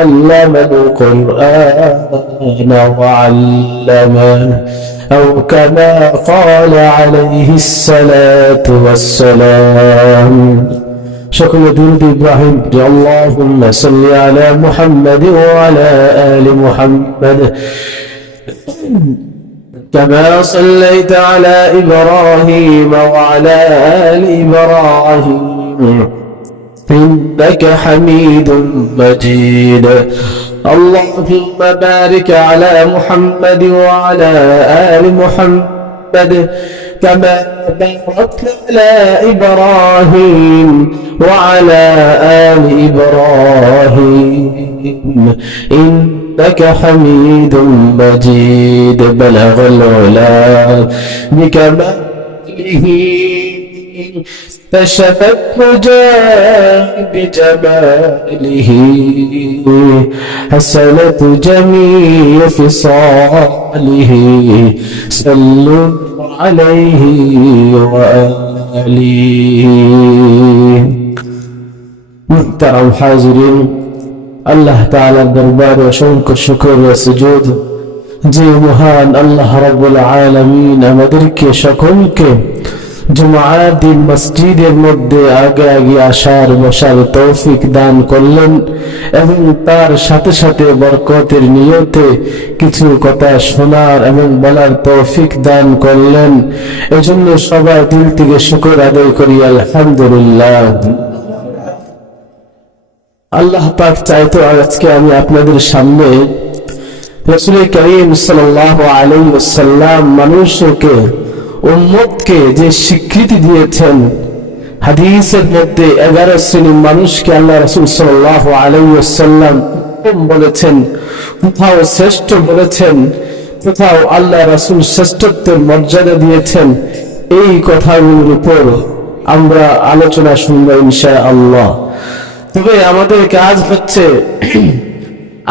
علم القرآن وعلمه أو كما قال عليه الصلاة والسلام شكر درود إبراهيم اللهم صل على محمد وعلى آل محمد كما صليت على إبراهيم وعلى آل إبراهيم إنك حميد مجيد اللهم بارك على محمد وعلى آل محمد كما باركت على إبراهيم وعلى آل إبراهيم إنك حميد مجيد بلغ العلا بكماله كشفت الحجاب بجماله حسنت جميع خصاله صلوا عليه وآله محترم حاضرين আল্লাহ তাআলার দরবারে অসংখ্য শুকর ও সুজুদ যে মহান আল্লাহ রাব্বুল আলামিন আমাদেরকে সকলকে জুমার দিন মসজিদের মধ্যে আগে আগে আসার বসার তৌফিক দান করলেন এবং তার সাথে সাথে বরকতের নিয়তে কিছু কথা শোনার এবং বলার তৌফিক দান করলেন এজন্য সবাই দিল থেকে শুকর আদায় করি আলহামদুলিল্লাহ। আল্লাহ পাক চাইতো আজকে আমি আপনাদের সামনে রাসূল করিম সাল্লাল্লাহু আলাইহি ওয়াসাল্লাম মানুষকে উম্মতকে যে স্বীকৃতি দিয়েছেন হাদিসের মধ্যে 11 শ্রেণীর মানুষকে আল্লাহ রাসূল সাল্লাল্লাহু আলাইহি ওয়াসাল্লাম বলেছেন, কোথাও শ্রেষ্ঠ বলেছেন, কোথাও আল্লাহ রাসূল শ্রেষ্ঠত্বের মর্যাদা দিয়েছেন। এই কথাগুলোর উপর আমরা আলোচনা শুনবো ইনশাআল্লাহ। তবে আমাদের কাজ হচ্ছে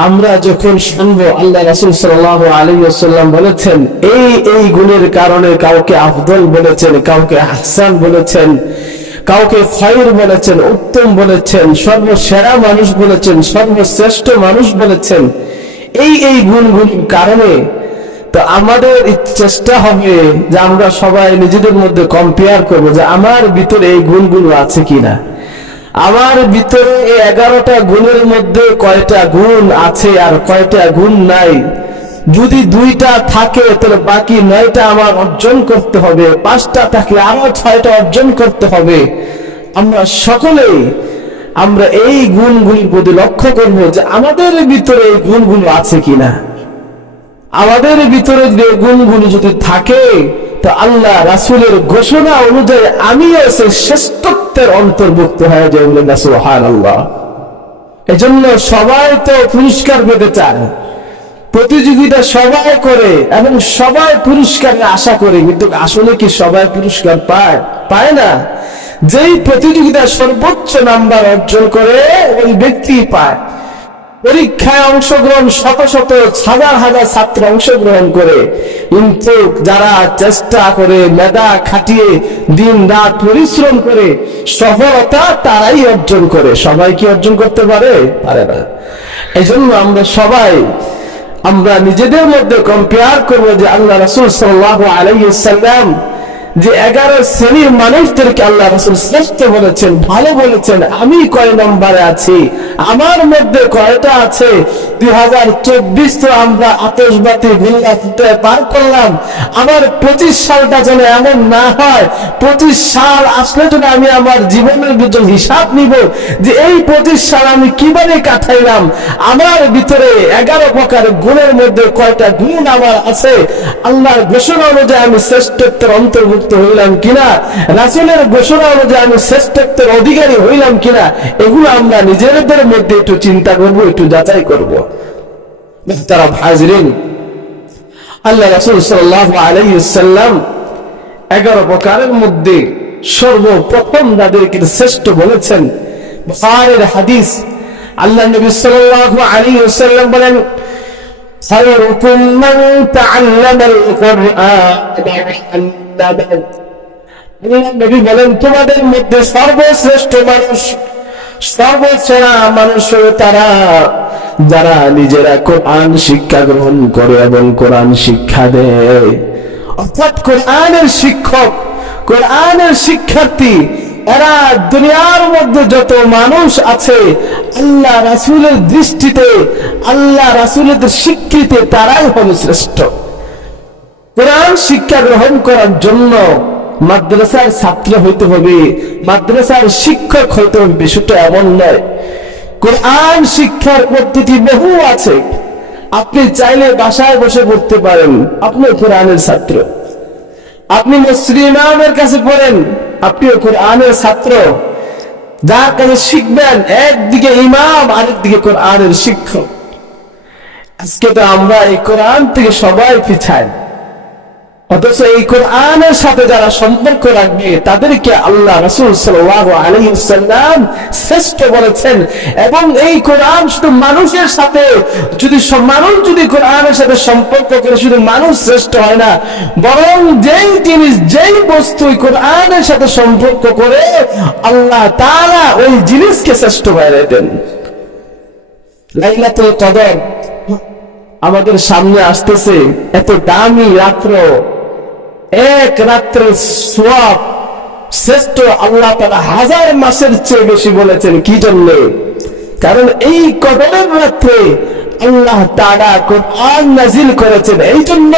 আমরা যখন শুনবো আল্লাহ রাসূল সাল্লাল্লাহু আলাইহি ওয়াসাল্লাম বলেছেন এই গুণের কারণে কাউকে আফদল বলেছেন, কাউকে আহসান বলেছেন, কাউকে খায়র বলেছেন, উত্তম বলেছেন, সর্বসেরা মানুষ বলেছেন, সর্বশ্রেষ্ঠ মানুষ বলেছেন, এই গুণগুলির কারণে তো আমাদের চেষ্টা হবে যে আমরা সবাই নিজেদের মধ্যে কম্পেয়ার করব যে আমার ভিতরে এই গুণগুলো আছে কিনা, আমার ভিতরে এই 11টা গুণের মধ্যে কয়টা গুণ আছে আর কয়টা গুণ নাই। যদি 2টা থাকে তাহলে বাকি 9টা আমার অর্জন করতে হবে, 5টা থাকলে আরো 6টা অর্জন করতে হবে। আমরা সকলেই আমরা এই গুণগুলির প্রতি লক্ষ্য করব যে আমাদের ভিতরে এই গুণগুলো আছে কিনা। আমাদের ভিতরে যে গুণগুলো যদি থাকে তো আল্লাহ রাসূলের ঘোষণা অনুযায়ী আমিও সেই শ্রেষ্ঠত্বের অন্তর্ভুক্ত হয়ে যাই বলে সুবহানাল্লাহ। এজন্য সবাই তো পুরস্কার পেতে চায়, প্রতিযোগিতা সবাই করে এবং সবাই পুরস্কারের আশা করে, কিন্তু আসলে কি সবাই পুরস্কার পায় না। যেই প্রতিযোগিতা সর্বোচ্চ নাম্বার অর্জন করে ওই ব্যক্তি পায়। পরীক্ষায় অংশগ্রহণ শত শত হাজার হাজার ছাত্র অংশগ্রহণ করে, কিন্তু যারা চেষ্টা করে মেধা খাটিয়ে দিন রাত পরিশ্রম করে সফলতা তারাই অর্জন করে। সবাই কি অর্জন করতে পারে না। এজন্য আমরা নিজেদের মধ্যে কম্পেয়ার করবো যে আল্লাহ রাসূল সাল্লাল্লাহু আলাইহি ওয়াসাল্লাম যে 11 শ্রেণীর মানুষদেরকে আল্লাহ রাসূল শ্রেষ্ঠ বলেছেন, ভালো বলেছেন, আমি কয় নম্বরে আছি, আমার মধ্যে কয়টা আছে। 2024 তো আমরা আতশবাতি গোল্লা ফুটে পার করলাম। আমার 25 সালটা যেন এমন না হয়, 25 সাল আসলে যেন আমি আমার জীবনের ভিতর হিসাব নিব যে এই 25 সাল আমি কিভাবে কাটাইলাম, আমার ভিতরে 11 প্রকার গুণের মধ্যে কয়টা গুণ আমার আছে, আল্লাহর ঘোষণা অনুযায়ী আমি শ্রেষ্ঠত্বের অন্তর্ভুক্ত হইলাম কিনা, রাসূলের ঘোষণা অনুযায়ী আমি শ্রেষ্ঠত্বের অধিকারী হইলাম কিনা, এগুলো আমরা নিজেদের মধ্যে একটু চিন্তা করব, একটু যাচাই করব। মুহতারাম হাজিরিন, আল্লাহ রাসূল সাল্লাল্লাহু আলাইহি ওয়াসাল্লাম 11 প্রকারের মধ্যে সর্বপ্রথম যাদেরকে শ্রেষ্ঠ বলেছেন, বুখারীর হাদিস, আল্লাহ নবী সাল্লাল্লাহু আলাইহি ওয়াসাল্লাম বলেন, খায়রুকুম মান তাআল্লামাল কুরআন। নবী বলেন, তোমাদের মধ্যে সর্বশ্রেষ্ঠ মানুষ, সর্বসেরা মানুষ তারা যারা নিজেরা কোরআন শিক্ষা গ্রহণ করে এবং কোরআন শিক্ষা দেয়, অর্থাৎ কোরআনের শিক্ষক, কোরআনের শিক্ষার্থী, এরা দুনিয়ার মধ্যে যত মানুষ আছে আল্লাহ রাসূলের দৃষ্টিতে, আল্লাহ রাসূলের স্বীকৃতিতে তারাই হল শ্রেষ্ঠ। কোরআন শিক্ষা গ্রহণ করার জন্য মাদ্রাসার ছাত্র হইতে হবে, মাদ্রাসার শিক্ষক হইতে হবে, বিষয়টা এমন নয়। কোরআন শিক্ষার পদ্ধতি বহু আছে। আপনি চাইলে বাসায় বসে পড়তে পারেন, আপনি কোরআনের ছাত্র। আপনি মসজিদে ইমামের কাছে পড়েন, আপনিও কোরআনের ছাত্র। যার কাছে শিখবেন, একদিকে ইমাম, আরেকদিকে কোরআনের শিক্ষক। আজকে তো আমরা এই কোরআন থেকে সবাই পিছাই, অথচ এই কোরআনের সাথে যারা সম্পর্ক রাখবে তাদেরকে আল্লাহ রাসূল সাল্লাল্লাহু আলাইহি ওয়াসাল্লাম শ্রেষ্ঠ বলেছেন। এবং এই কোরআন শুধু মানুষের সাথে, মানুষ যদি কোরআনের সাথে সম্পর্ক করে, শুধু মানুষ শ্রেষ্ঠ হয় না, বরং যেই জিনিস, যেই বস্তু কোরআনের সাথে সম্পর্ক করে আল্লাহ তাআলা ওই জিনিসকে শ্রেষ্ঠ বানিয়ে দেন। লাইলাতুল কদর আমাদের সামনে আসতেছে, এত দামি রাত্র, এক রাত্রের সওয়াব শ্রেষ্ঠ আল্লাহ তাআলা 1000 মাসের চেয়ে বেশি বলেছেন। কি জন্য? কারণ এই কদরের রাত্রে আল্লাহ তাআলা কোরআন নাযিল করেছেন। এই জন্য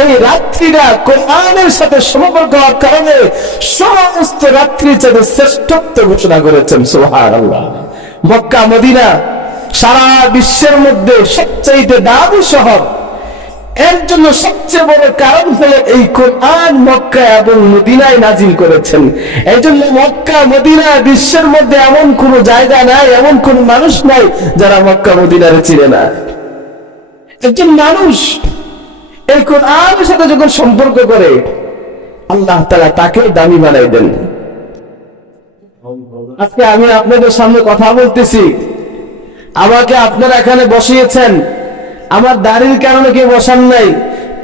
ওই রাত্রিটা কোরআনের সাথে সম্পর্ক হওয়ার কারণে সমস্ত রাত্রির চেয়ে শ্রেষ্ঠত্ব ঘোষণা করেছেন। সুবহানাল্লাহ। মক্কা মদিনা সারা বিশ্বের মধ্যে সবচেয়ে দামি শহর, এর জন্য সবচেয়ে বড় কারণ হলো এই কোরআন মক্কা এবং মদিনায় নাজিল করেছেন। এই জন্য মক্কা মদিনা বিশ্বের মধ্যে এমন কোন জায়গা নাই, এমন কোন মানুষ নাই যারা মক্কা মদিনারে চিনে না। একজন মানুষ এই কোরআনের সাথে যখন সম্পর্ক করে আল্লাহ তাআলা তাকে দামি বানাই দেন। আজকে আমি আপনাদের সামনে কথা বলতেছি, আমাকে আপনারা এখানে বসিয়েছেন, আমার দাড়ির কারণে কেউ বসান নাই,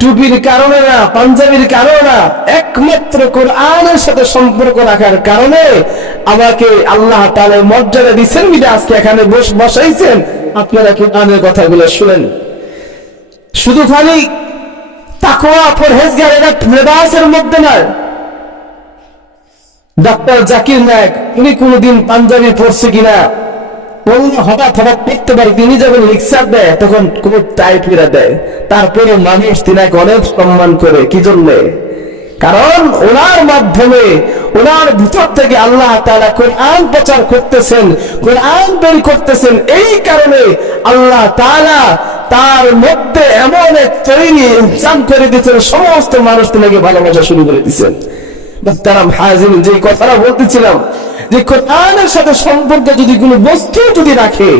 টুপির কারণে না, পাঞ্জাবির কারণে না, একমাত্র কোরআনের সাথে সম্পর্ক রাখার কারণে আমাকে আল্লাহ তাআলা মর্যাদা দিয়েছেন, বিধে আজকে এখানে বসাইছেন। আপনারা কোরআনের কথাগুলো শুনেন। শুধু খালি তাকওয়া পরহেজগার এটা লেবাসের মধ্যে নয়। ডক্টর জাকির নায়েক উনি কোনদিন পাঞ্জাবি পড়ছে কিনা হঠাৎ পড়তে পারে, তিনি যখন লেকচার দেয় তখন কোন টাই ফিরে দেয়, তারপরে মানুষ তিনাকে অনেক সম্মান করে। কি জন্য? কারণ ওনার মাধ্যমে, ওনার ভিতর থেকে আল্লাহ তাআলা কোরআন প্রচার করতেছেন, কোরআন বের করতেছেন। এই কারণে আল্লাহ তাআলা তার মধ্যে এমন এক তৈরি ইনসান করে দিয়েছেন, সমস্ত মানুষ তিনাকে ভালোবাসা শুরু করে দিয়েছেন। মুহতারাম হাজিরিন, যে কথাটা বলতেছিলাম, যে কোরআনের সাথে সম্পর্ক যদি কোনো বস্তু যদি রাখে,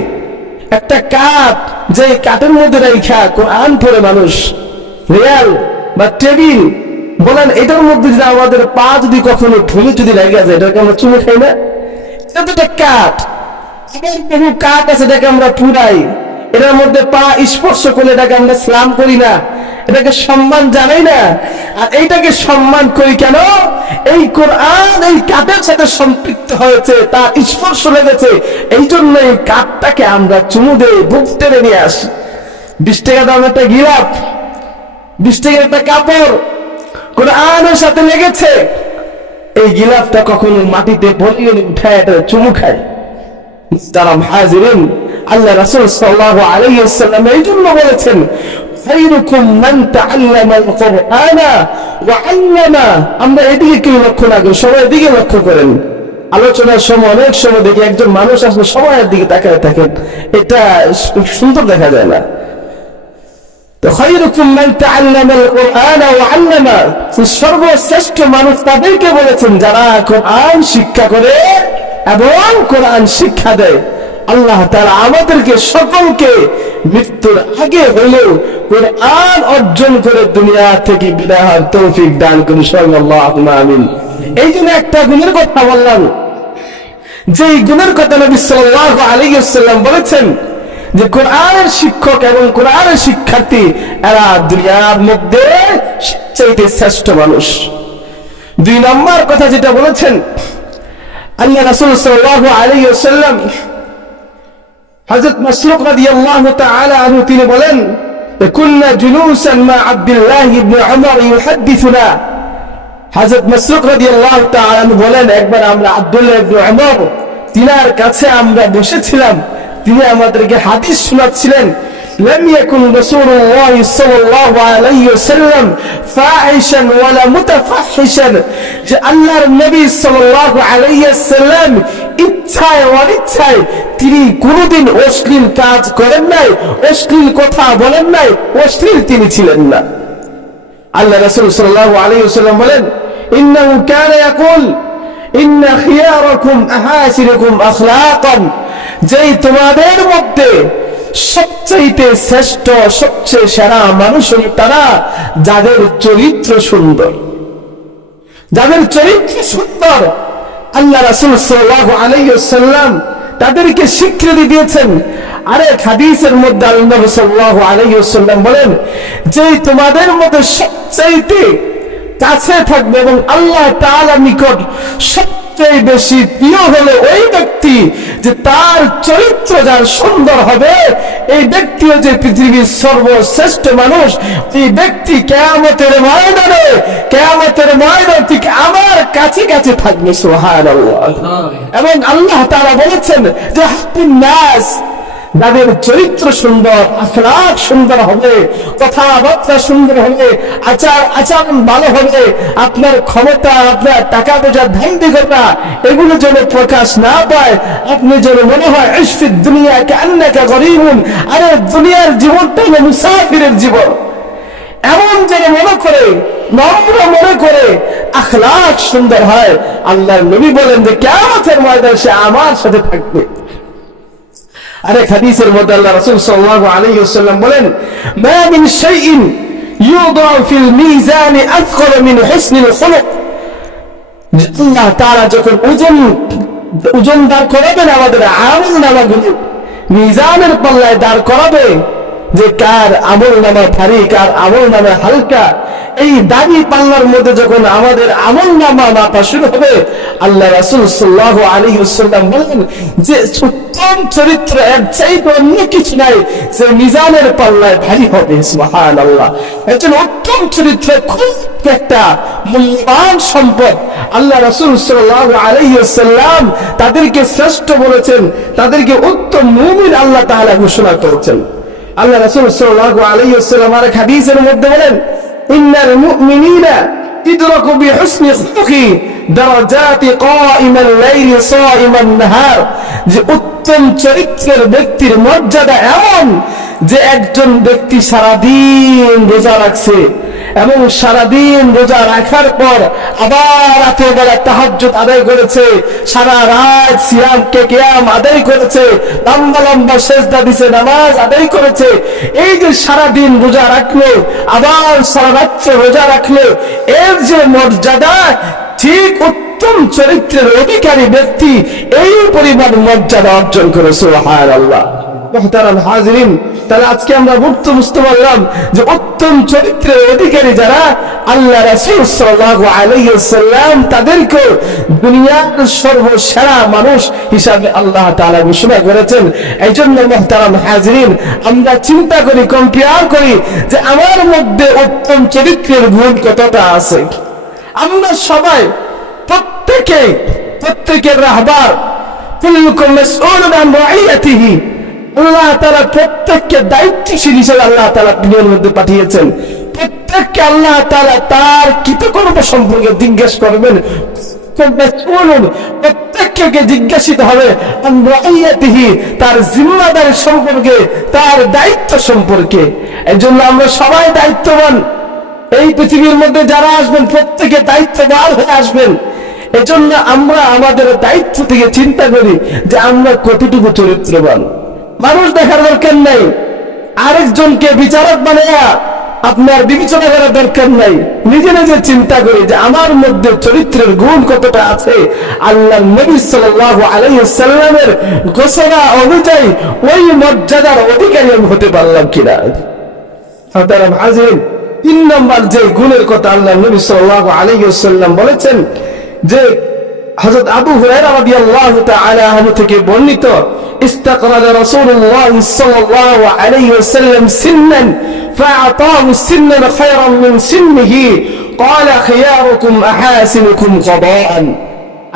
একটা কাঠ, যে কাঠের মধ্যে রাখা কোরআন পড়ে মানুষ, রিয়াল বা টেবিল বলেন, এটার মধ্যে যদি আমাদের পা যদি কখনো ধুলে যদি লেগে যায়, এটাকে আমরা চুমে খাই না? এটা তো একটা কাঠ। কোনো কাঠ আছে এটাকে আমরা পুরাই, এটার মধ্যে পা স্পর্শ করলে এটাকে আমরা সালাম করি না, এটাকে সম্মান জানাই না। আর এইটাকে সম্মান করি কেন? এই কোরআন এই কাঠের সাথে সম্পৃক্ত হয়েছে, তার স্পর্শ লেগেছে, এই জন্য এই কাঠটাকে আমরা চুমু দিয়ে বুক টেনে নিয়ে আসি। 20 টাকা দাম একটা গিলাপ, 20 টাকার একটা কাপড় কোরআনের সাথে লেগেছে, এই গিলাফটা কখনো মাটিতে পড়িয়ে উঠায় এটা চুমু খায়। মুহতারাম হাজিরিন, আল্লাহ রাসূল সাল্লাল্লাহু আলাইহি ওয়াসাল্লাম এই জন্য বলেছেন, খায়রুকুম মান তাআল্লামাল কুরআনা ওয়া আল্লামা। আমরা এদিকে কি লক্ষ্য না করি, সবাই এদিকে লক্ষ্য করেন। আলোচনার সময় অনেক সময় দেখি একজন মানুষ আসলে সবার দিকে তাকায় থাকেন, এটা সুন্দর দেখা যায় না। তো খায়রুকুম মান তাআল্লামাল কুরআনা ওয়া আল্লামা, সর্বশ্রেষ্ঠ মানুষ তাদেরকে বলেছেন যারা কোরআন শিক্ষা করে এবং কোরআন শিক্ষা দেয়। আল্লাহ তাআলা আমাদেরকে সকলকে মৃত্যুর আগে হলেও কোরআন অর্জন করে দুনিয়া থেকে বিদায় হওয়ার তৌফিক দান করুন। আল্লাহুম্মা আমিন। এই জন্য একটা গুণের কথা বললাম, যে গুণের কথা নবী সাল্লাল্লাহু আলাইহি ওয়াসাল্লাম বলেছেন যে কোরআনের শিক্ষক এবং কোরআনের শিক্ষার্থী এরা দুনিয়ার মধ্যে সবচেয়ে শ্রেষ্ঠ মানুষ। 2 নম্বর কথা যেটা বলেছেন, আল্লাহ রাসূল সাল্লাল্লাহু আলাইহি ওয়াসাল্লাম হযরত মাসরুক রাদিয়াল্লাহু তাআলা আনহু তিনি বলেন, কুন্না জুলুসান মা আব্দুল্লাহ ইবনে উমর ইউহাদ্দিসুনা। হযরত মাসরুক রাদিয়াল্লাহু তাআলা আনহু বলেন, একবার আমরা আব্দুল্লাহ ইবনে উমর তিনার কাছে আমরা বসেছিলাম, তিনি আমাদেরকে হাদিস শোনাচ্ছিলেন। لم يكن رسول الله صلى الله عليه وسلم فاحشا ولا متفحشا যে আল্লাহর নবী সাল্লাল্লাহু আলাইহি ওয়াসাল্লাম ইচ্ছায় অনিচ্ছায় তিনি কোনদিন অশ্লীল কাজ করেন নাই, অশ্লীল কথা বলেন নাই, অশ্লীল তিনি ছিলেন না। আল্লাহ রাসূল সাল্লাল্লাহু আলাইহি ওয়াসাল্লাম বলেন, ইন্নাহু কানা ইয়াকুল ইন্না খিয়ারাকুম আহাসিনুকুম আখলাকান, যেই তোমাদের মধ্যে সবচেয়ে শ্রেষ্ঠ সবচেয়ে সেরা মানুষ হল তারা যাদের চরিত্র সুন্দর, যাদের চরিত্র সুন্দর। আল্লাহ রাসূল সাল্লাল্লাহু আলাইহি ওয়াসাল্লাম তাদেরকে স্বীকৃতি দিয়েছেন। আরেক হাদিসের মধ্যে আল্লাহ নবী সাল্লাল্লাহু আলাইহি ওয়াসাল্লাম বলেন, যে তোমাদের মধ্যে সবচেয়ে কাছে থাকবে এবং আল্লাহ তাআলার নিকট সবচেয়ে বেশি প্রিয় হলো ওই ব্যক্তি যে তার চরিত্র যার সুন্দর হবে, এই ব্যক্তিও যে পৃথিবীর সর্বশ্রেষ্ঠ মানুষ। এই ব্যক্তি কিয়ামতের ময়দানে ঠিক আমার কাছে কাছে থাকবে। সুবহানাল্লাহ। এবং আল্লাহ তাআলা বলেছেন যে হাব্বুন নাস, যাদের চরিত্র সুন্দর, আখলাক সুন্দর হবে, কথাবার্তা সুন্দর হবে, আচরণ ভালো হবে, আপনার ক্ষমতা, আপনার টাকা পয়সা, ধান্দিকতা এগুলো যেন প্রকাশ না পায়, আপনি যেন মনে হয় ইশফিদ দুনিয়া কান্নাকা গরীবুন, আরে দুনিয়ার জীবনটা হলো মুসাফিরের জীবন, এমন যেন মনে করে, নম্র মনে করে আখলাক সুন্দর হয়। আল্লাহর নবী বলেন যে কিয়ামতের ময়দানে সে আমার সাথে থাকবে। আরেক হাদিসের মধ্যে আল্লাহ রাসূল সাল্লাল্লাহু আলাইহি ওয়াসাল্লাম বলেন, মা মিন শাইইন ইউদাউ ফিল মিজান আথকাল মিন হুসনিল খুলুক। আল্লাহ তাআলা যখন ওজন দাঁড় করাবেন আমাদের আমলনামাগুলো, মিজানের পাল্লায় দাঁড় করাবে যে কার আমলনামা ভারী, কার আমলনামা হালকা, এই দাড়ি পাল্লার মধ্যে যখন আমাদের আমলনামা মাপা শুরু হবে, আল্লাহ রাসূল সাল্লাল্লাহু আলাইহি ওয়াসাল্লাম বলেন যে উত্তম চরিত্র এর চাইতে অন্য কিছু নাই যে মিজানের পাল্লায় ভারী হবে। সুবহানাল্লাহ। একজন উত্তম চরিত্র খুব একটা মূল্যবান সম্পদ। আল্লাহ রাসূল সাল্লাল্লাহু আলাইহি ওয়াসাল্লাম তাদেরকে শ্রেষ্ঠ বলেছেন, তাদেরকে উত্তম মুমিন আল্লাহ তাআলা ঘোষণা করেছেন। আল্লাহ রাসূল সাল্লাল্লাহু আলাইহি ওয়াসাল্লাম আরেক হাদিসের মধ্যে বলেন, ইন্নাল মুমিনিনা ইদরাকু বিহুসনি খুলুকি দারাজাতি কাইমাল লাইলি সাইমান নাহার। যে উত্তম চরিত্রের ব্যক্তির মর্যাদা এমন যে একজন ব্যক্তি সারাদিন রোজা রাখছে এবং সারাদিন রোজা রাখার পর আবার রাতের বেলা তাহাজ্জুদ আদায় করেছে, সারা রাত কিয়াম আদায় করেছে, লম্বা লম্বা সেজদা দিছে, নামাজ আদায় করেছে। এই যে সারাদিন রোজা রাখলো আবার সারা রাত্রে রোজা রাখলো, এর যে মর্যাদা, ঠিক উত্তম চরিত্রের অধিকারী ব্যক্তি এই পরিমাণ মর্যাদা অর্জন করে। সুবহানাল্লাহ। মুহতারাম হাজিরিন, তাহলে আজকে আমরা বুঝতে পারলাম যে উত্তম চরিত্রের অধিকারী যারা, আল্লাহ রাসূল সাল্লাল্লাহু আলাইহি ওয়াসাল্লাম তাদেরকে দুনিয়ার সর্বসেরা মানুষ হিসাবে আল্লাহ তাআলা ঘোষণা করেছেন। এইজন্য মুহতারাম হাজিরিন, আমরা চিন্তা করি, কম্পেয়ার করি যে আমার মধ্যে উত্তম চরিত্রের গুণ কতটা আছে। আমরা সবাই প্রত্যেকের রাহবার, কুল্লুকুম মাসউলুন আন রাইয়াতিহি। আল্লাহ তাআলা প্রত্যেককে দায়িত্বশীল হিসেবে আল্লাহ তাআলা দুনিয়ার মধ্যে পাঠিয়েছেন। প্রত্যেককে আল্লাহ তাআলা তার কৃতকর্ম সম্পর্কে জিজ্ঞেস করবেন। প্রত্যেককে জিজ্ঞাসিত হবে আন রাইয়াতিহি, তার জিম্মাদারি সম্পর্কে, তার দায়িত্ব সম্পর্কে। এজন্য আমরা সবাই দায়িত্ববান। এই পৃথিবীর মধ্যে যারা আসবেন প্রত্যেকে দায়িত্ববান হয়ে আসবেন। এজন্য আমরা আমাদের দায়িত্ব থেকে চিন্তা করি যে আমরা কতটুকু চরিত্রবান। মানুষ দেখার দরকার নাই, আরেকজনকে বিচারক বানায়া আপনার বিবেচনা করার দরকার নাই। নিজে নিজে চিন্তা করি যে আমার মধ্যে চরিত্রের গুণ কতটা আছে। আল্লাহর নবী সাল্লাল্লাহু আলাইহি ওয়াসাল্লামের ঘোষণা অনুযায়ী ওই মর্যাদার অধিকারী আমি হতে পারলাম কিনা। মুহতারাম হাজিরিন, 3 নম্বর যে গুণের কথা আল্লাহর নবী সাল্লাল্লাহু আলাইহি ওয়াসাল্লাম বলেছেন যে হযরত আবু হুরায়রা রাদিয়াল্লাহু তাআলা আনহু থেকে বর্ণিত, ইস্তাকরাজা রাসূলুল্লাহ সাল্লাল্লাহু আলাইহি ওয়াসাল্লাম সিন্নান ফাআতাহু সিন্নান খায়রান মিন সিন্নিহি ক্বালা খিয়ারুকুম আহাসিনুকুম কদাআন।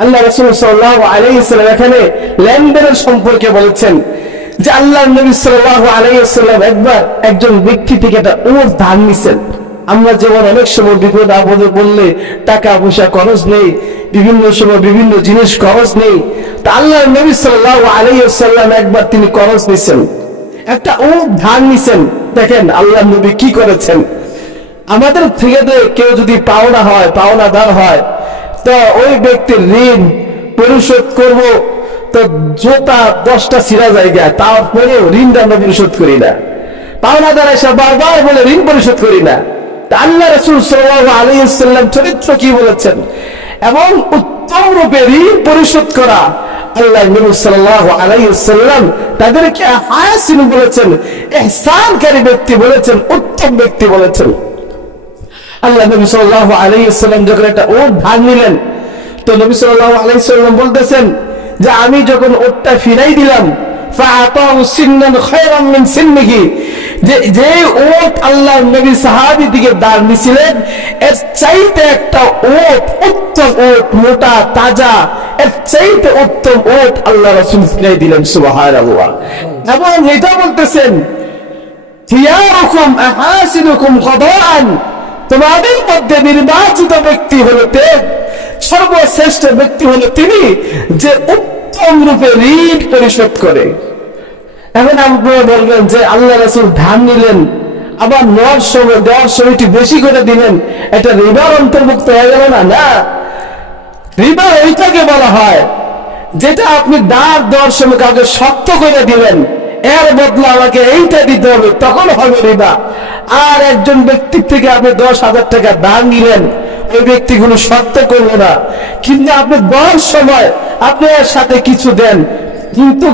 আল্লাহ রাসূল সাল্লাল্লাহু আলাইহি ওয়াসাল্লাম এখানে লেনদেনের সম্পর্কে বলেছেন যে আল্লাহর নবী সাল্লাল্লাহু আলাইহি ওয়াসাল্লাম একবার একজন ব্যক্তি থেকে একটা উট ধার নিছেন। আমরা যেমন অনেক সময় বিপদ আপদে পড়লে টাকা পয়সা খরচ নেই, বিভিন্ন সময় বিভিন্ন জিনিস খরচ নেই, তা আল্লাহর নবী সাল্লাল্লাহু আলাইহি ওয়াসাল্লাম একবার তিনি খরচ নিছেন, একটা উট ধার নিছেন। দেখেন আল্লাহর নবী কি করেছেন, আমাদের থেকে কেউ যদি পাওনা হয়, পাওনাদার হয়, তো ওই ব্যক্তির ঋণ পরিশোধ করব তো জোতা 10টা ছিঁড়া জায়গা, তারপরেও ঋণটা আমরা পরিশোধ করি না। পাওনাদার এসে বারবার বলে ঋণ পরিশোধ করি না। আল্লাহ রাসূল সাল্লাল্লাহু আলাইহি ওয়াসাল্লাম চরিত্র কি বলেছেন এবং উত্তম রূপে ঋণ পরিশোধ করা, আল্লাহ নবী সাল্লাল্লাহু আলাইহি ওয়াসাল্লাম তাদেরকে হাসিন বলেছেন, ইহসানকারী ব্যক্তি বলেছেন, উত্তম ব্যক্তি বলেছেন। আল্লাহ নবী সাল্লাল্লাহু আলাইহি ওয়াসাল্লাম যখন একটা উট ধার নিলেন, তো নবী সাল্লাল্লাহু আলাইহি ওয়াসাল্লাম বলতেছেন যে আমি যখন উটটা ফিরাই দিলাম, ফাআতাহু সিন্নান খায়রান মিন সিন্নিহি, যে উট আল্লাহর নবী সাহাবী দিকে ধার নিছিলেন এর চাইতে একটা উট, উত্তম উট, মোটা তাজা, এর চাইতে উত্তম উট আল্লাহ রাসূল ফিরাই দিলেন। সুবহানাল্লাহ। এবং এটা বলতেছেন খিয়ারুকুম আহাসিনুকুম কদাআন, তোমাদের মধ্যে নির্বাচিত ব্যক্তি হলো সর্বশ্রেষ্ঠ ব্যক্তি হলো তিনি যে উত্তম রূপে ঋণ পরিশোধ করে। এখন আপনারা বলবেন যে আল্লাহ রাসূল ধান নিলেন, আবার দেওয়ার সময় একটু বেশি করে দিলেন, এটা রিবার অন্তর্ভুক্ত হয়ে গেল না? না, রিবা ওইটাকে বলা হয় যেটা আপনি ধার দেওয়ার সময় কাউকে শর্ত করে দিলেন, এর বদলে আমাকে এইটা দিতে হবে, তখন হবে রিবা। আর একজন ব্যক্তির থেকে আপনি 10,000 টাকা ধার নিলেন, ওই ব্যক্তি কোনো শর্ত করবে না, কিন্তু আপনি দেওয়ার সময় আপনি এর সাথে কিছু দেন, কিন্তু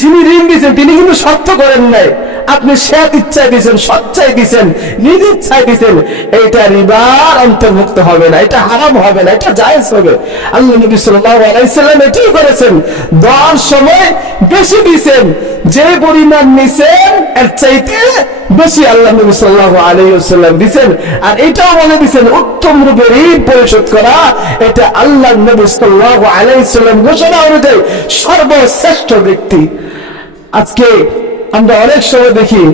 যিনি ঋণ দিয়েছেন তিনি কিন্তু শর্ত করেন নাই, আপনি স্বেচ্ছায় ইচ্ছায় দিয়েছেন, সচ্ছায় দিয়েছেন, নিজ ইচ্ছায় দিয়েছেন, এটা রিবার অন্তর্ভুক্ত হবে না, এটা হারাম হবে না, এটা জায়েজ হবে। আল্লাহ নবী সাল্লাল্লাহু আলাইহি ওয়াসাল্লাম এটাই করেছেন, দেওয়ার সময় বেশি দিয়েছেন, যে পরিমাণ নিছেন এর চাইতে বেশি আল্লাহ নবী সাল্লাল্লাহু আলাইহি ওয়াসাল্লাম দিয়েছেন। আর এটাও বলে দিয়েছেন উত্তম রূপে ঋণ পরিশোধ করা, এটা আল্লাহ নবী সাল্লাল্লাহু আলাইহি ওয়াসাল্লাম ঘোষণা অনুযায়ী সর্বশ্রেষ্ঠ ব্যক্তি। আজকে আমরা অনেক সময় দেখি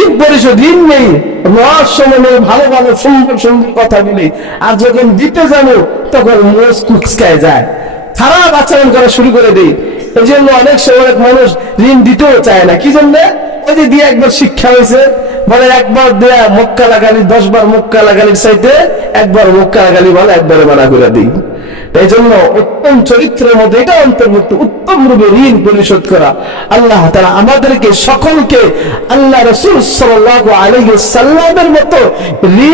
ঋণ পরিশোধ, ঋণ নেই, নেওয়ার সময় নেই, ভালো ভালো সুন্দর সুন্দর কথা বলি, আর যখন দিতে যাবো তখন মোষ কুচকায় যায়, খারাপ আচরণ করা শুরু করে দিই। এই জন্য অনেক সময় মানুষ ঋণ দিতেও চায় না। কি জন্য? ওই যে দিয়ে একবার শিক্ষা হয়েছে, বলে একবার দেয়া মক্কা লাগালি 10 বার মক্কা লাগালির চাইতে একবার মক্কা লাগালি বলে একবারে মানা করে দিই। এই জন্য উত্তম চরিত্রের মধ্যে এটা অন্তর্ভুক্ত, উত্তম রূপে ঋণ পরিশোধ করা। আল্লাহ তাআলা আমাদেরকে সকলকে আল্লাহ রাসূল সাল্লাল্লাহু আলাইহি ওয়াসাল্লামের মতো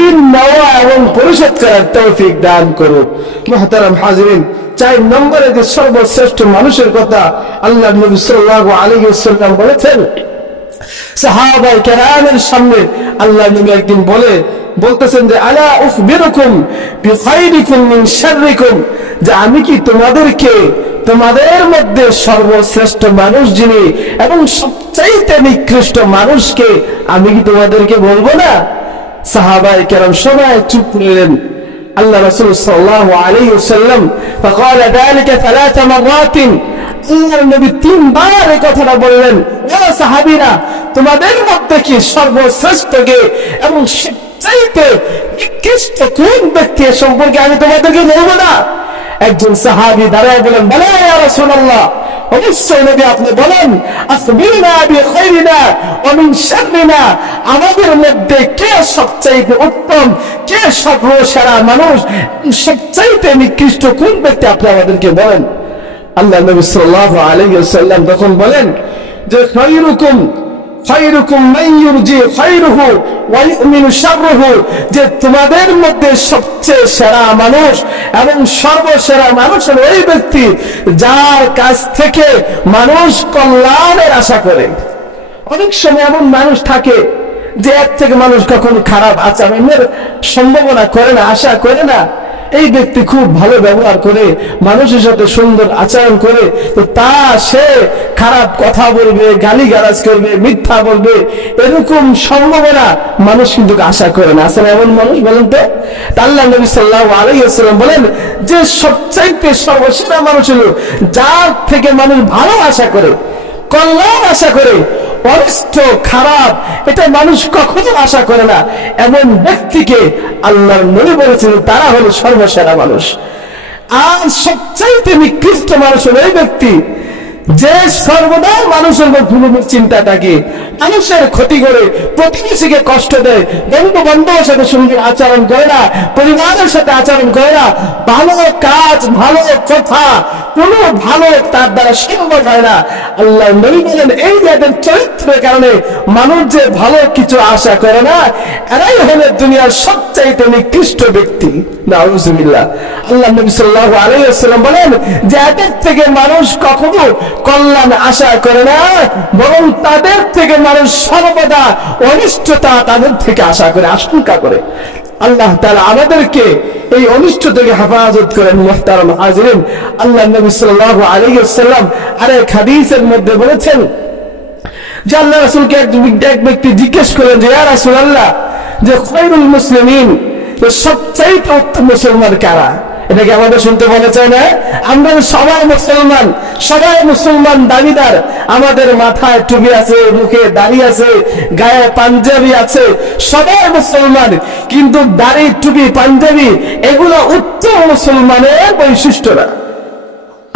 ঋণ নেওয়া এবং পরিশোধ করার তৌফিক দান করুন। মুহতারাম হাজিরিন, 4 নম্বরে যে সর্বশ্রেষ্ঠ মানুষের কথা আল্লাহ নবী সাল্লাল্লাহু আলাইহি ওয়াসাল্লাম বলেছেন, সাহাবায়ে কেরামের সামনে আল্লাহ নবী একদিন বলতেছেন যে আলা উখবিরুকুম বিখাইরিকুম মিন শাররিকুম, যে আমি কি তোমাদেরকে তোমাদের মধ্যে সর্বশ্রেষ্ঠ মানুষ যিনি এবং সবচাইতে নিকৃষ্ট মানুষকে আমি কি তোমাদেরকে বলবো না? সাহাবায়ে কেরাম সবাই চুপ রইলেন। আল্লাহ রাসূল সাল্লাল্লাহু আলাইহি ওয়াসাল্লাম فقال ذلك 3 مرات, আল্লাহর নবী 3 বার এই কথাটা বললেন, ও সাহাবীরা, তোমাদের মধ্যে কি সর্বশ্রেষ্ঠ কে এবং সবচাইতে নিকৃষ্ট কোন ব্যক্তি সম্পর্কে আমি তোমাদেরকে বলবো না? একজন সাহাবী দাঁড়ায় বলেন, বলে ইয়া রাসূলুল্লাহ, অবশ্যই নবী আপনি বলেন, আসবিরনা বিখাইরিনা ওয়া মিন শাররিনা, আমাদের মধ্যে কে সবচাইতে উত্তম, কে সর্বসেরা মানুষ, সবচাইতে নিকৃষ্ট কোন ব্যক্তি আপনি আমাদেরকে বলেন। আল্লাহ নবী সাল্লাল্লাহু আলাইহি ওয়াসাল্লাম তখন বলেন যে খায়রুকুম মান ইউরজি খায়রুহু ওয়া ইউমিনু শাররুহু, যে তোমাদের মধ্যে সবচেয়ে সেরা মানুষ এবং সর্বসেরা মানুষ হলো ওই ব্যক্তি যার কাছ থেকে মানুষ কল্যাণের আশা করে। অনেক সময় এমন মানুষ থাকে যে এর থেকে মানুষ কখনো খারাপ আচরণের সম্ভাবনা করে না, আশা করে না, এই ব্যক্তি খুব ভালো ব্যবহার করে, মানুষের সাথে সুন্দর আচরণ করে, তো সে খারাপ কথা বলবে, গালিগালাজ করবে, মিথ্যা বলবে, এরকম সম্ভাবনা মানুষ কিন্তু আশা করে না। আসলে এমন মানুষ বলেন তো? আল্লাহ নবী সাল্লাল্লাহু আলাইহি ওয়াসাল্লাম বলেন যে সবচাইতে সর্বসেরা মানুষ হলো যার থেকে মানুষ ভালো আশা করে, কল্যাণ আশা করে, অনিষ্ট খারাপ এটা মানুষ কখনো আশা করে না। এমন ব্যক্তিকে আল্লাহর নবী বলেছেন তারা হলো সর্বসেরা মানুষ। আর সবচাইতে নিকৃষ্ট মানুষ হলো এই ব্যক্তি যে সর্বদা মানুষের চিন্তা থাকে, মানুষের ক্ষতি করে, প্রতিবেশীকে কষ্ট দেয়, বন্ধু বান্ধবের সাথে সুন্দর আচরণ করে না, পরিবারের সাথে আচরণ করে না, ভালো কাজ ভালো কথা কোনো ভালো তার দ্বারা সম্ভব হয় না। আল্লাহ নবী বলেন এই যাদের চরিত্রের কারণে মানুষ যে ভালো কিছু আশা করে না, এরাই হলেন দুনিয়ার সবচাইতে নিকৃষ্ট ব্যক্তি। নাউযুবিল্লাহ। আল্লাহ নবী সাল্লাল্লাহু আলাইহি ওয়াসাল্লাম বলেন যে এদের থেকে মানুষ কখনো কল্যাণ আশা করে না, বরং তাদের থেকে মানুষ সর্বদা অনিষ্টতা তাদের থেকে আশা করে, আশঙ্কা করে। আল্লাহ তাআলা আমাদেরকে এই অনিষ্ট থেকে হেফাজত করেন। মুহতারাম হাজিরিন, আল্লাহ নবী সাল্লাল্লাহু আলাইহি ওয়াসাল্লাম আরেক হাদিসের মধ্যে বলেছেন যে আল্লাহ রাসূলকে এক ব্যক্তি জিজ্ঞেস করেন যে ইয়া রাসূলুল্লাহ, যে খায়রুল মুসলিমিন, সবচাইতে উত্তম মুসলমান কারা? এটাকে আমাদের শুনতে মনে চায় না? আমরা সবাই মুসলমান, সবাই মুসলমান দাবিদার, আমাদের মাথায় টুপি আছে, মুখে দাড়ি আছে, গায়ে পাঞ্জাবি আছে, সবাই মুসলমান, কিন্তু দাড়ি টুপি পাঞ্জাবি এগুলো উত্তম মুসলমানের বৈশিষ্ট্য না।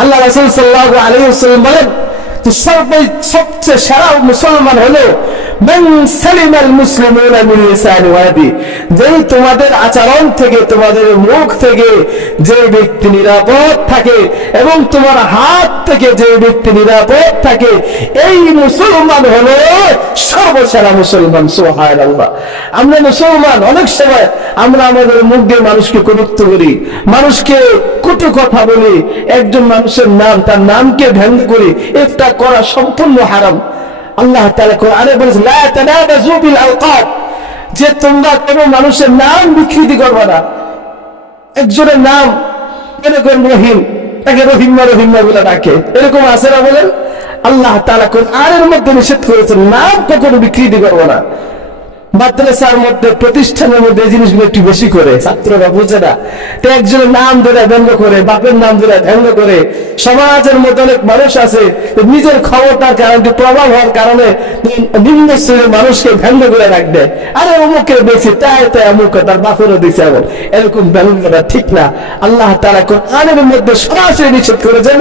আল্লাহ রাসূল সাল্লাল্লাহু আলাইহি ওয়াসাল্লাম বলেন সবচেয়ে সেরা মুসলমান হলো মান সালিমাল মুসলিমুনা মিন লিসানি ওয়া ইয়াদি, যেই তোমাদের আচরণ থেকে, তোমাদের মুখ থেকে যে ব্যক্তি নিরাপদ থাকে এবং তোমার হাত থেকে যে ব্যক্তি নিরাপদ থাকে, এই মুসলমান হলো সর্বসেরা মুসলমান। সুবহানাল্লাহ। আমরা মুসলমান অনেক সময় আমরা আমাদের মুখ দিয়ে মানুষকে কটূক্তি করি, মানুষকে কটু কথা বলি, একজন মানুষের নাম, তার নামকে ব্যঙ্গ করি, এটা করা সম্পূর্ণ হারাম। আল্লাহ তাআলা কোরআনে বলেছেন লা তানাবাযু বিল আলকাব, যে তোমরা কোনো মানুষের নাম বিকৃতি করবে না। একজনের নাম মনে করেন রহিম, তাকে রহিমা রহিমা বলে ডাকে, এরকম আছে না বলেন? আল্লাহ তাআলা কোরআনের মধ্যে নিষেধ করেছেন নাম কখনো বিকৃতি করবে না। মাদ্রাসার মধ্যে, প্রতিষ্ঠানের মধ্যে এই জিনিসগুলো একটু বেশি করে, ছাত্ররা বুঝে না, তো একজনের নাম ধরে ব্যঙ্গ করে, বাপের নাম ধরে ব্যঙ্গ করে। সমাজের মধ্যে অনেক মানুষ আছে নিজের ক্ষমতার কারণে, প্রভাব হওয়ার কারণে নিম্ন শ্রেণীর মানুষকে ব্যঙ্গ করে রাখবে, আরে অমুকের বেশি তাই তাই অমুক, তার বাপেরও দিচ্ছে এমন, এরকম ব্যঙ্গ করা ঠিক না। আল্লাহ তাআলা কোরআনের মধ্যে সরাসরি নিষেধ করেছেন।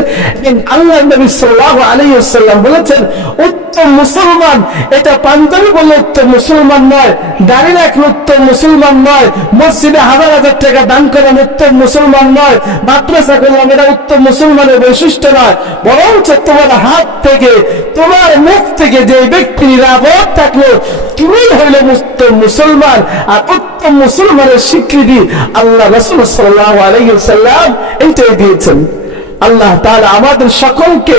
আল্লাহ নবী সাল্লাল্লাহু আলাইহি ওয়াসাল্লাম বলেছেন উত্তম মুসলমান এটা পাঞ্জাবি বললে উত্তম মুসলমান নয়, দাড়ি রাখলে উত্তম মুসলমান নয়, মসজিদে হাজার হাজার টাকা দান করেন উত্তম মুসলমান নয়, মাদ্রাসা করলাম এটা উত্তম মুসলমানের বৈশিষ্ট্য নয়, বরঞ্চ তোমার হাত থেকে, তোমার মুখ থেকে যে ব্যক্তি নিরাপদ থাকলো তুমি হইলে উত্তম মুসলমান। আর উত্তম মুসলমানের স্বীকৃতি আল্লাহ রাসূল সাল্লাল্লাহু আলাইহি ওয়াসাল্লাম এইটাই দিয়েছেন। আল্লাহ তাআলা আমাদের সকলকে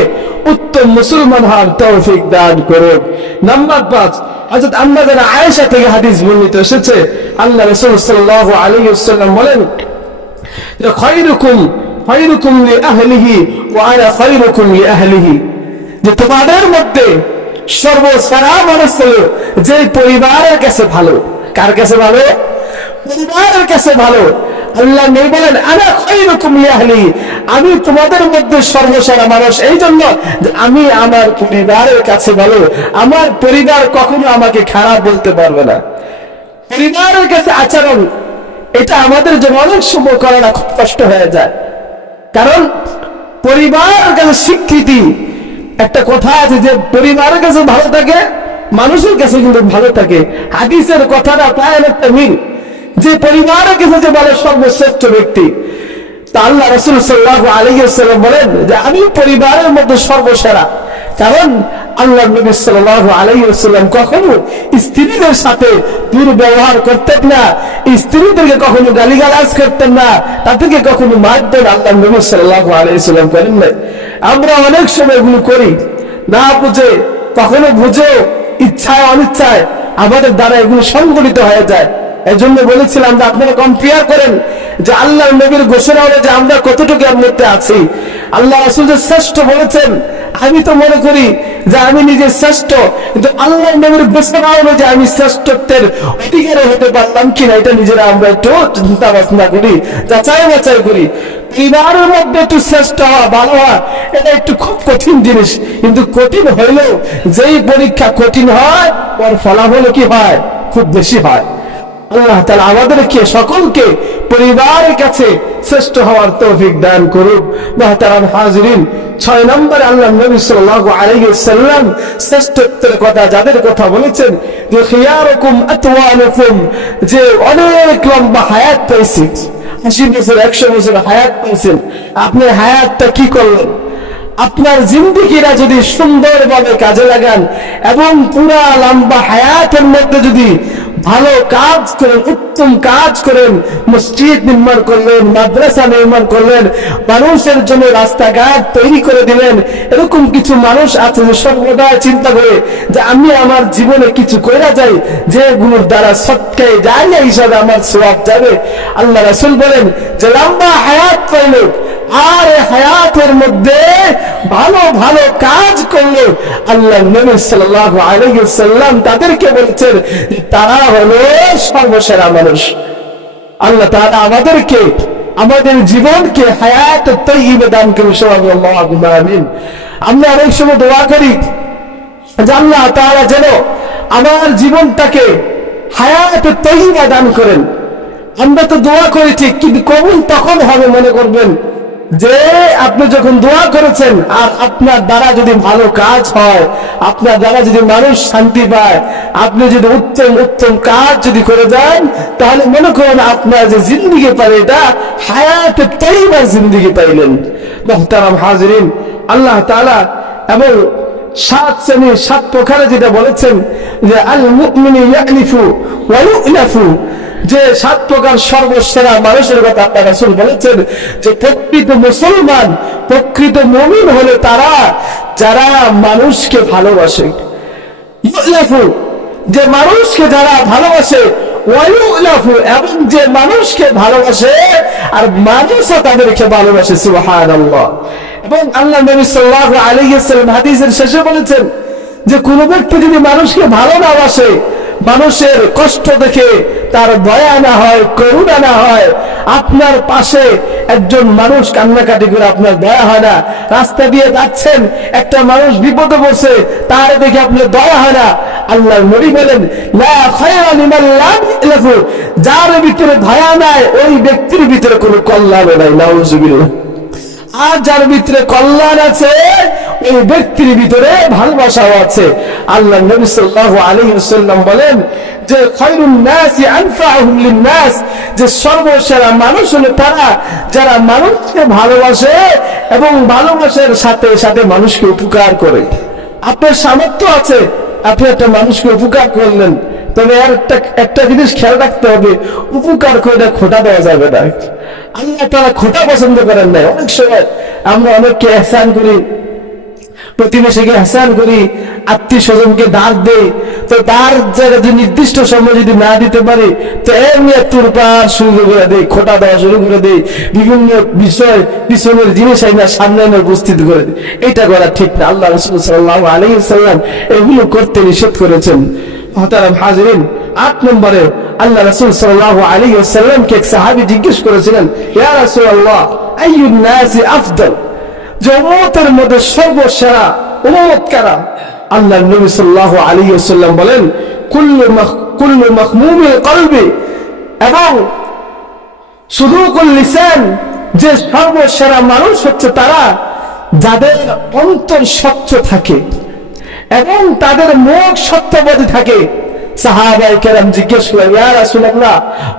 উত্তম মুসলমান হওয়ার তৌফিক দান করুন। নাম্বার 5, হযরত আম্মা জানা আয়েশা থেকে হাদিস বর্ণিত এসেছে, আল্লাহ রাসূল সাল্লাল্লাহু আলাইহি ওয়াসাল্লাম বলেন যে খায়রুকুম লিআহলিহি ওয়া আনা খায়রুকুম লিআহলিহি, যে তোমাদের মধ্যে সর্বশ্রেষ্ঠ মানুষ হলো যে পরিবারের কাছে ভালো। কার কাছে ভালো? পরিবারের কাছে ভালো। আল্লাহ নবী বলেন আনা খায়রুকুম লিআহলি, আমি তোমাদের মধ্যে সর্বসেরা মানুষ এই জন্য যে আমি আমার পরিবারের কাছে ভালো। আমার পরিবার কখনো আমাকে খারাপ বলতে পারবে না। পরিবারের কাছে আচরণ এটা আমাদের জন্য অনেক সময় করা না খুব কষ্ট হয়ে যায়, কারণ পরিবারের কাছে স্বীকৃতি, একটা কথা আছে যে পরিবারের কাছে ভালো থাকে মানুষের কাছে কিন্তু ভালো থাকে। হাদিসের কথাটা প্রায় একটা মিল, যে পরিবারের কাছে যে বলে সর্বশ্রেষ্ঠ ব্যক্তি, তা আল্লাহ রাসূল সাল্লাল্লাহু আলাইহি ওয়াসাল্লাম বলেন যে আমি পরিবারের মধ্যে সর্বসেরা। কারণ আল্লাহ নবী সাল্লাল্লাহু আলাইহি ওয়াসাল্লাম কখনো স্ত্রীদের সাথে দুর্ব্যবহার করতেন না, স্ত্রীদেরকে কখনো গালিগালাজ করতেন না, তাদেরকে কখনো মারতেন আল্লাহ নবী সাল্লাল্লাহু আলাইহি ওয়াসাল্লাম করেন না। আমরা অনেক সময় এগুলো করি না বুঝে, কখনো বুঝে ইচ্ছায় অনিচ্ছায় আমাদের দ্বারা এগুলো সংঘটিত হয়ে যায়। এই জন্য বলেছিলাম যে আপনারা কম্পেয়ার করেন যে আল্লাহর নবীর ঘোষণা হলো যে আমরা কতটুকু এর মধ্যে আছি। আল্লাহ রাসূল যে শ্রেষ্ঠ বলেছেন, আমি তো মনে করি যে আমি নিজে শ্রেষ্ঠ, কিন্তু আল্লাহর নবীর ঘোষণা হলো যে আমি শ্রেষ্ঠত্বের অধিকারী হতে পারলাম কিনা, এটা নিজেরা আমরা একটু চিন্তা ভাবনা করি, যাচাই বাছাই করি। পরিবারের মধ্যে একটু শ্রেষ্ঠ হওয়া, ভালো হওয়া, এটা একটু খুব কঠিন জিনিস, কিন্তু কঠিন হইলেও যেই পরীক্ষা কঠিন হয় ওর ফলাফল কি হয়, খুব বেশি হয়। আল্লাহ তাআলা আমাদেরকে সকলকে পরিবারের কাছে শ্রেষ্ঠ হওয়ার তৌফিক দান করুক। মুহতারাম হাজিরিন, 6 নম্বরে আল্লাহ নবী সাল্লাল্লাহু আলাইহি ওয়াসাল্লাম শ্রেষ্ঠত্বের কথা যাদের কথা বলেছেন যে খিয়ারুকুম আতওয়ালুকুম, যে অনেক লম্বা হায়াত পেয়েছে, 80 বছর 100 বছর হায়াত পেয়েছেন। আপনি হায়াতটা কি করলেন? আপনার জিন্দেগিরা যদি সুন্দরভাবে কাজে লাগান এবং পুরা লম্বা হায়াতের মধ্যে যদি ভালো কাজ করেন, উত্তম কাজ করেন, মসজিদ নির্মাণ করলেন, মাদ্রাসা নির্মাণ করলেন, মানুষের জন্য রাস্তাঘাট তৈরি করে দিলেন, এরকম কিছু মানুষ আছে যে সর্বদা চিন্তা করে যে আমি আমার জীবনে কিছু কইরা যাই যেগুলোর দ্বারা সৎকায় জারিয়া হিসাবে আমার সওয়াব যাবে। আল্লাহ রাসূল বলেন যে লম্বা হায়াত পাইল আর হায়াতের মধ্যে ভালো ভালো কাজ করলো, আল্লাহ নবী সাল্লাল্লাহু আলাইহি ওয়াসাল্লাম তাদেরকে বলেছেন তারা হলো সর্বসেরা মানুষ। আল্লাহ তাআলা আমাদেরকে আমাদের জীবনকে হায়াত তাইয়্যিবা দান করুন, আল্লাহুম্মা আমিন। আমরা অনেক সময় দোয়া করি যে আল্লাহ তাআলা যেন আমার জীবনটাকে হায়াত তাইয়্যিবা দান করেন। আমরা তো দোয়া করি ঠিক, কিন্তু কবুল তখন হবে মনে করবেন যে আপনি যখন দোয়া করেছেন আর আপনার দ্বারা যদি ভালো কাজ হয়, আপনার দ্বারা যদি মানুষ শান্তি পায়, আপনি যদি উত্তম উত্তম কাজ যদি করে যান, তাহলে মনে করেন আপনার যে জিন্দেগি পারে এটা হায়াতে তাইয়্যিবা জিন্দেগি পাইলেন। মুহতারাম হাজিরিন, আল্লাহ তাআলা এবং 7 শ্রেণীর 7 প্রকারে যেটা বলেছেন যে আল মুমিনু ইয়ালিফু ওয়া ইউলাফু, যে 7 প্রকার সর্বসেরা মানুষের কথা আল্লাহ রাসূল বলেছেন যে প্রকৃত মুসলমান, প্রকৃত মুমিন হলো তারা যারা মানুষকে ভালোবাসে। ইউলাফু, যে মানুষকে যারা ভালোবাসে, ওয়া ইউলাফু, এবং যে মানুষকে ভালোবাসে আর মানুষও তাদেরকে ভালোবাসে। সুবহানাল্লাহ। এবং আল্লাহ নবী সাল্লাল্লাহু আলাইহি ওয়াসাল্লাম হাদিসের শেষে বলেছেন যে কোন ব্যক্তি যদি মানুষকে ভালো না বাসে, মানুষের কষ্ট দেখে তার দয়া না হয়, করুণা না হয়, আপনার পাশে একজন মানুষ কান্নাকাটি করে আপনার দয়া হয় না, রাস্তা দিয়ে যাচ্ছেন একটা মানুষ বিপদে পড়ছে তার দেখে আপনার দয়া হয় না, আল্লাহর নবী বলেন লা খায়রা লিমান লা ইয়ালাফু, যার ভিতরে দয়া নাই ওই ব্যক্তির ভিতরে কোনো কল্যাণ নাই। নাউজুবিল্লাহ। আর যার ভিতরে কল্যাণ আছে ওই ব্যক্তির ভিতরে ভালোবাসাও আছে। আল্লাহ নবী সাল্লাল্লাহু আলাইহি ওয়াসাল্লাম বলেন যে খায়রুন নাসি আনফাউহুম লিন-নাস, যে সর্বসেরা মানুষ হলো তারা যারা মানুষকে ভালোবাসে এবং ভালোবাসার সাথে সাথে মানুষকে উপকার করে। আপনার সামর্থ্য আছে, আপনি একটা মানুষকে উপকার করলেন, তবে আর একটা জিনিস খেয়াল রাখতে হবে, উপকার করে খোটা দেওয়া যাবে না। আল্লাহ তাআলা খোটা পছন্দ করেন না। অনেক সময় আমরা অনেককে ইহসান করি, প্রতিবেশীকে ইহসান করি, আত্মীয় স্বজনকে দাঁড় দেই, তো দাঁড় যদি নির্দিষ্ট সময় যদি না দিতে পারি তো এমনি তুরপার শুরু করে দেই, খোটা দেওয়া শুরু করে দেই, বিভিন্ন বিষয় পিছনের জিনিস আইনা সামনে এনে উপস্থিত করে দিই। এটা করা ঠিক না। আল্লাহ রাসূল সাল্লাল্লাহু আলাইহি ওয়াসাল্লাম এগুলো করতে নিষেধ করেছেন। মুহতারাম হাজিরিন, 8 নম্বরে আল্লাহ রাসূল সাল্লাল্লাহু আলাইহি ওয়াসাল্লামকে এক সাহাবী জিজ্ঞেস করেছিলেন, ইয়া রাসূলুল্লাহ আইয়ুন নাসি আফদাল, যে উম্মতের মধ্যে সর্বসেরা উম্মত কারা? আল্লাহ নবী সাল্লাল্লাহু আলাইহি ওয়াসাল্লাম বলেন কুল্লু মাখমুমিল কলবি এবং সুদুকুল লিসান, যে সর্বসেরা মানুষ হচ্ছে তারা যাদের অন্তর স্বচ্ছ থাকে এবং তাদের মুখ সত্যবাদী থাকে। সাহাবায়ে কেরাম জিজ্ঞেস করলেন, ইয়া রাসূলুল্লাহ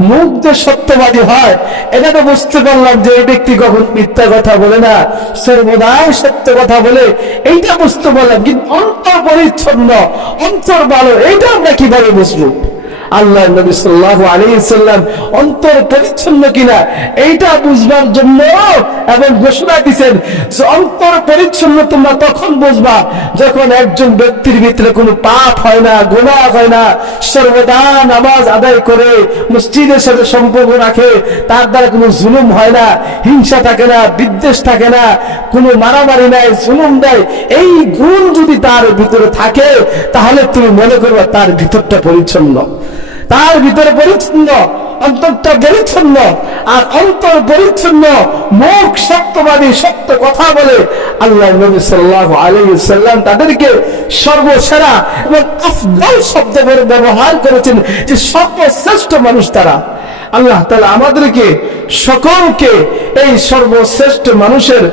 মুখ যে সত্যবাদী হয় এটা তো বুঝতে পারলাম যে এই ব্যক্তি কখন মিথ্যা কথা বলে না, সর্বদাই সত্য কথা বলে, এইটা বুঝতে পারলাম, কিন্তু অন্তর পরিচ্ছন্ন, অন্তর ভালো, এইটা আমরা কিভাবে বুঝবো? আল্লাহ নবী সাল্লাল্লাহু আলাইহি সাল্লাম অন্তর পরিচ্ছন্ন কিনা এইটা বুঝবার জন্য এবং ঘোষণা দিয়েছেন যে অন্তর পরিচ্ছন্ন তোমরা তখন বুঝবা যখন একজন ব্যক্তির ভিতরে কোনো পাপ হয় না, গুনাহ হয় না, সর্বদা নামাজ আদায় করে মসজিদের সাথে সম্পর্ক রাখে, তার দ্বারা কোনো জুলুম হয় না, হিংসা থাকে না, বিদ্বেষ থাকে না, কোনো মারামারি নাই, জুলুম দেয়। এই গুণ যদি তার ভিতরে থাকে তাহলে তুমি মনে করবে তার ভিতরটা পরিচ্ছন্ন, তার ভিতরে পরিচ্ছন্ন, অন্তরটা পরিচ্ছন্ন। আর অন্তর পরিচ্ছন্ন, মুখ সত্যবাদী, সত্য কথা বলে। আল্লাহ নবী সাল্লাল্লাহু আলাইহি সাল্লাম তাদেরকে সর্বসেরা এবং আফদল শব্দ ব্যবহার করেছেন যে সর্বশ্রেষ্ঠ মানুষ তারা। আল্লাহ তাআলা আমাদেরকে সকলকে এই সর্বশ্রেষ্ঠ মানুষের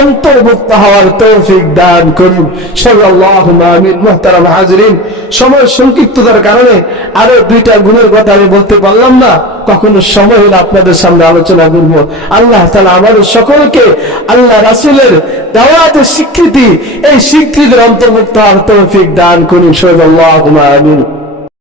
অন্তর্ভুক্ত হওয়ার তৌফিক দান করুন। সাল্লাল্লাহু আমিন। মুহতারাম হাজিরিন, সময় সংক্ষিপ্ততার কারণে আরো দুইটা গুণের কথা আমি বলতে পারলাম না, কখনো সময় হলে আপনাদের সামনে আলোচনা করব। আল্লাহ তাআলা আমাদের সকলকে আল্লাহ রাসূলের দাওয়াতের স্বীকৃতি, এই স্বীকৃতির অন্তর্ভুক্ত হওয়ার তৌফিক দান করুন। সাল্লাল্লাহু আমিন।